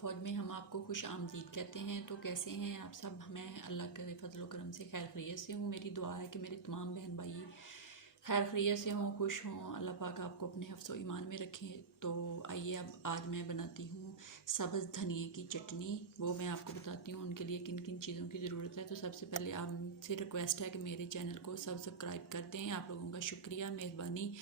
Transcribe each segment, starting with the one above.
फ़ौज में हम आपको खुश आमदीद कहते हैं। तो कैसे हैं आप सब? मैं अल्लाह के फजल करम से खैर खैरियत से हूँ। मेरी दुआ है कि मेरे तमाम बहन भाई खैर खैरियत से हों, खुश हों। अल्लाह पाक आपको अपने हिफ्ज़ व ईमान में रखें। तो आइए अब आज मैं बनाती हूँ सब्ज़ धनिए की चटनी। वो मैं आपको बताती हूँ उनके लिए किन किन चीज़ों की ज़रूरत है। तो सबसे पहले आपसे रिक्वेस्ट है कि मेरे चैनल को सब्सक्राइब कर दें। आप लोगों का शुक्रिया, मेहरबानी।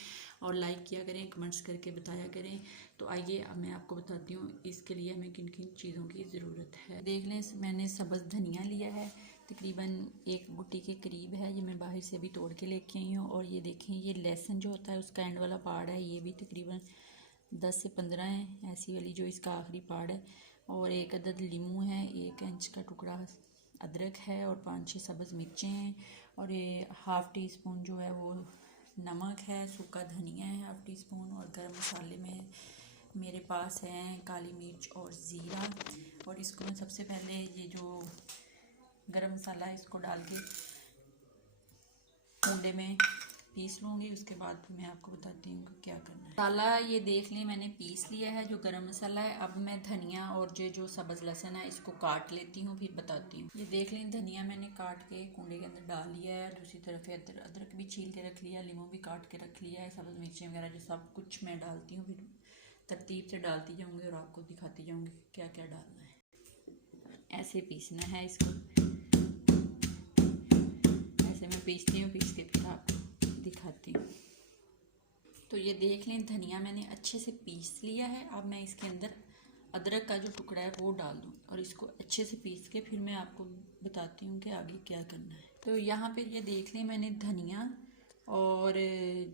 और लाइक किया करें, कमेंट्स करके बताया करें। तो आइए अब मैं आपको बताती हूँ इसके लिए हमें किन किन चीज़ों की ज़रूरत है। देख लें, मैंने सब्ज़ धनिया लिया है, तकरीबन 1 गुट्टी के करीब है। ये मैं बाहर से अभी तोड़ के लेके आई हूँ। और ये देखें, ये लहसुन जो होता है उसका एंड वाला पार्ट है, ये भी तकरीबन 10 से 15 है, ऐसी वाली जो इसका आखिरी पार्ट है। और 1 अदद लीमू है, 1 इंच का टुकड़ा अदरक है और 5-6 सब्ज़ मिर्चें हैं। और ये हाफ़ टी स्पून जो है वो नमक है, सूखा धनिया है हाफ़ टी स्पून। और गरम मसाले में मेरे पास हैं काली मिर्च और ज़ीरा। और इसको मैं सबसे पहले ये जो गरम मसाला है इसको डाल के कूंडे में पीस लूँगी। उसके बाद मैं आपको बताती हूँ कि क्या करना है। मसाला ये देख लें मैंने पीस लिया है, जो गरम मसाला है। अब मैं धनिया और जो सब्ज़ लहसुन है इसको काट लेती हूँ, फिर बताती हूँ। ये देख लें, धनिया मैंने काट के कूंडे के अंदर डाल लिया है। दूसरी तरफ अदरक भी छील के रख लिया, लीमू भी काट के रख लिया है, सब्ज़ मिर्चें वगैरह जो सब कुछ मैं डालती हूँ। फिर तरतीब से डालती जाऊँगी और आपको दिखाती जाऊँगी क्या क्या डालना है। ऐसे पीसना है इसको, ऐसे मैं पीसती हूँ, पीस के फिर आपको दिखाती हूँ। तो ये देख लें, धनिया मैंने अच्छे से पीस लिया है। अब मैं इसके अंदर अदरक का जो टुकड़ा है वो डाल दूँ और इसको अच्छे से पीस के फिर मैं आपको बताती हूँ कि आगे क्या करना है। तो यहाँ पे ये देख लें, मैंने धनिया और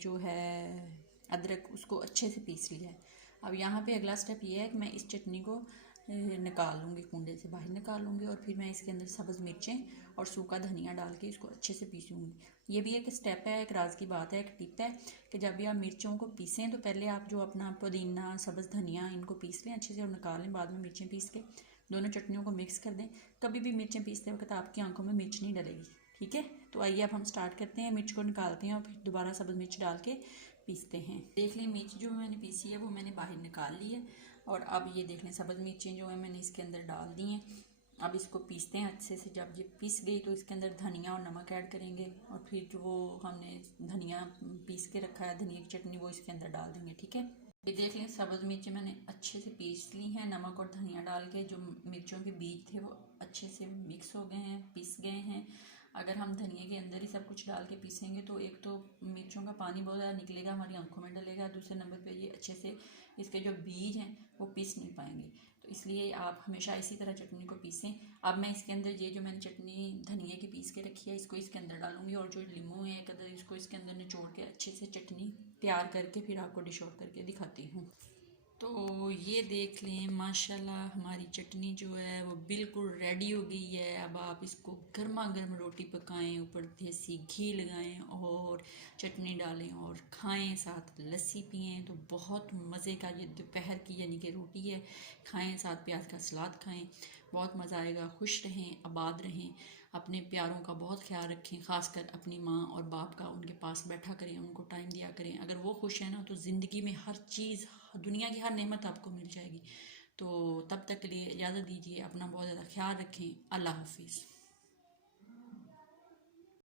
जो है अदरक उसको अच्छे से पीस लिया है। अब यहाँ पे अगला स्टेप ये है कि मैं इस चटनी को निकाल लूँगी, कूंडे से बाहर निकाल लूँगी। और फिर मैं इसके अंदर सब्ज़ मिर्चें और सूखा धनिया डाल के इसको अच्छे से पीसूँगी। ये भी एक स्टेप है, एक राज की बात है, एक टिप है कि जब भी आप मिर्चों को पीसें तो पहले आप जो अपना पुदीना, सब्ज़ धनिया इनको पीस लें अच्छे से और निकाल लें। बाद में मिर्चें पीस के दोनों चटनियों को मिक्स कर दें। कभी भी मिर्चें पीसते वक्त आपकी आंखों में मिर्च नहीं डलेगी, ठीक है। तो आइए अब हम स्टार्ट करते हैं। मिर्च को निकालते हैं और फिर दोबारा सब्ज़ मिर्च डाल के पीसते हैं। देख लें, मिर्च जो मैंने पीसी है वो मैंने बाहर निकाल ली है। और अब ये देख लें, सब्ज़ मिर्चें जो है मैंने इसके अंदर डाल दी हैं। अब इसको पीसते हैं अच्छे से। जब ये पीस गई तो इसके अंदर धनिया और नमक ऐड करेंगे और फिर जो वो हमने धनिया पीस के रखा है, धनिया की चटनी, वो इसके अंदर डाल देंगे, ठीक है। ये देख लें, सब्ज़ मिर्चें मैंने अच्छे से पीस ली हैं। नमक और धनिया डाल के जो मिर्चों के बीज थे वो अच्छे से मिक्स हो गए हैं, पीस गए हैं। अगर हम धनिया के अंदर ही सब कुछ डाल के पीसेंगे तो एक तो मिर्चों का पानी बहुत ज़्यादा निकलेगा, हमारी आंखों में डलेगा। दूसरे नंबर पे ये अच्छे से इसके जो बीज हैं वो पीस नहीं पाएंगे। तो इसलिए आप हमेशा इसी तरह चटनी को पीसें। अब मैं इसके अंदर ये जो मैंने चटनी धनिया की पीस के रखी है इसको इसके अंदर डालूंगी। और जो लीमू है एक अदर, इसको इसके अंदर निचोड़ के अच्छे से चटनी तैयार करके फिर आपको डिश आउट करके दिखाती हूँ। तो ये देख लें, माशाल्लाह हमारी चटनी जो है वो बिल्कुल रेडी हो गई है। अब आप इसको गर्मा गर्म रोटी पकाएं, ऊपर देसी घी लगाएं और चटनी डालें और खाएं, साथ लस्सी पिएं तो बहुत मज़े का ये दोपहर की यानी कि रोटी है, खाएं, साथ प्याज का सलाद खाएं, बहुत मज़ा आएगा। खुश रहें, आबाद रहें, अपने प्यारों का बहुत ख्याल रखें, ख़ासकर अपनी माँ और बाप का उनके पास बैठा करें, उनको टाइम दिया करें। अगर वो खुश है ना तो ज़िंदगी में हर चीज़, दुनिया की हर नेमत आपको मिल जाएगी। तो तब तक के लिए इजाज़त दीजिए, अपना बहुत ज़्यादा ख्याल रखें। अल्लाह हाफिज़।